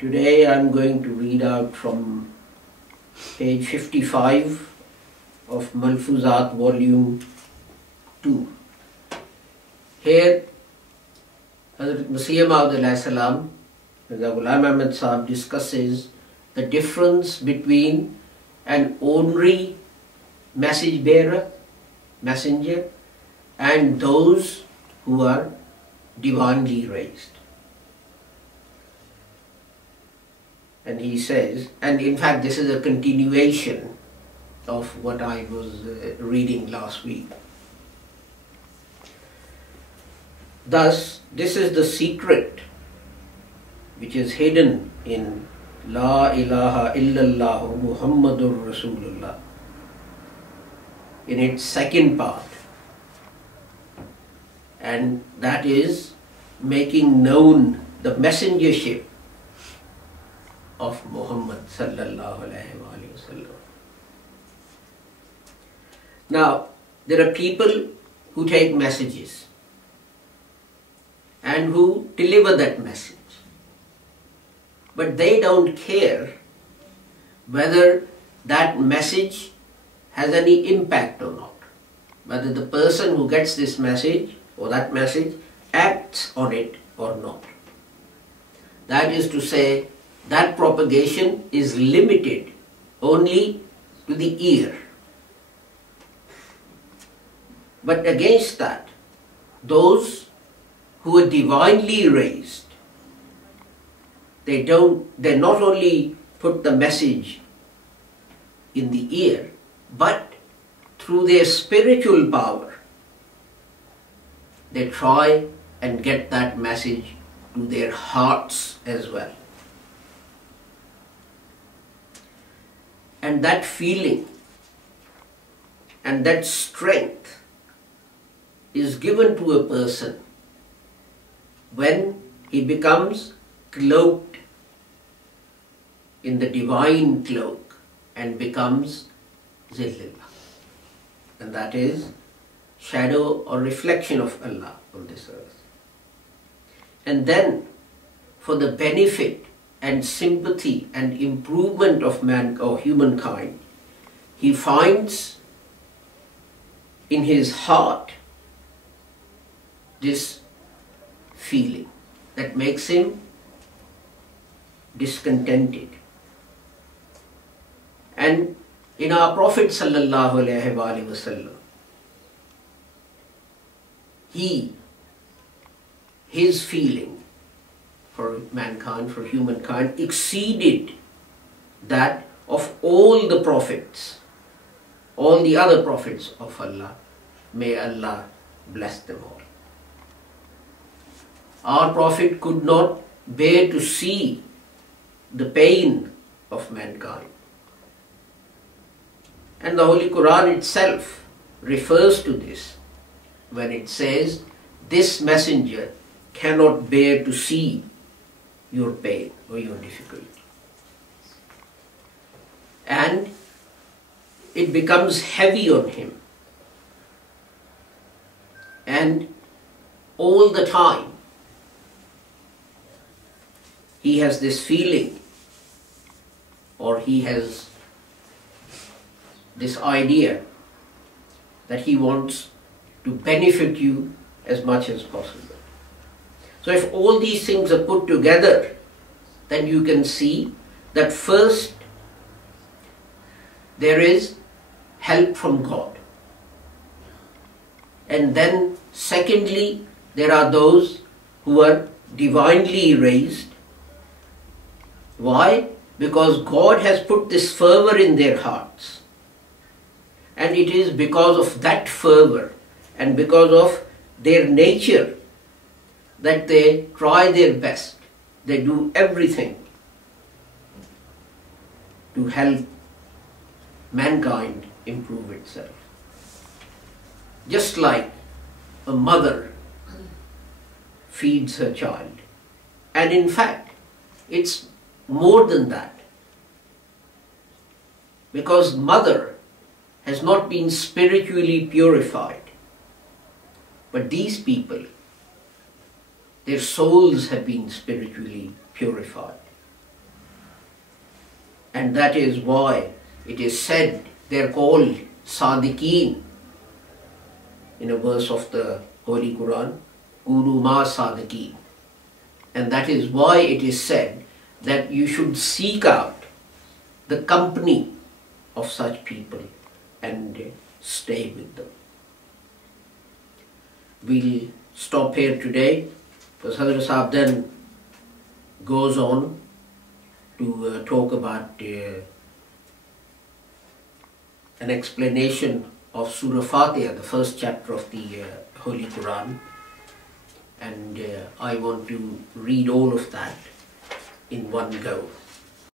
Today I'm going to read out from page 55 of Malfuzat volume 2. Here Hazrat Masih Maud alayhi salam, Ghulam Ahmad Sahib, discusses the difference between an ordinary message bearer, messenger, and those who are divinely raised. And he says, and in fact this is a continuation of what I was reading last week. Thus, this is the secret which is hidden in La ilaha illallah Muhammadur Rasulullah in its second part, and that is making known the messengership of Muhammad sallallahu alaihi wasallam. Now, there are people who take messages and who deliver that message, but they don't care whether that message has any impact or not, whether the person who gets this message or that message acts on it or not. That is to say, that propagation is limited only to the ear. But against that, those who are divinely raised, they not only put the message in the ear, but through their spiritual power, they try and get that message to their hearts as well. And that feeling and that strength is given to a person when he becomes cloaked in the divine cloak and becomes Zillillah. And that is shadow or reflection of Allah on this earth. And then, for the benefit and sympathy and improvement of man or humankind, he finds in his heart this feeling that makes him discontented. And in our Prophet sallallahu alaihi wasallam, his feeling for mankind, for humankind, exceeded that of all the prophets, all the other prophets of Allah. May Allah bless them all. Our Prophet could not bear to see the pain of mankind. And the Holy Quran itself refers to this when it says, this messenger cannot bear to see your pain or your difficulty. And it becomes heavy on him. And all the time, he has this feeling, or he has this idea that he wants to benefit you as much as possible. So if all these things are put together, then you can see that first there is help from God. And then secondly, there are those who are divinely raised. Why? Because God has put this fervor in their hearts. And it is because of that fervor and because of their nature that they try their best. They do everything to help mankind improve itself. Just like a mother feeds her child. And in fact, it's more than that. Because mother has not been spiritually purified. But these people, their souls have been spiritually purified. And that is why it is said they're called Sadiqeen in a verse of the Holy Quran, Kunu ma Sadiqeen. And that is why it is said that you should seek out the company of such people and stay with them. We'll stop here today, because Hazrat Sahab then goes on to talk about an explanation of Surah Fatiha, the first chapter of the Holy Quran, and I want to read all of that in one go.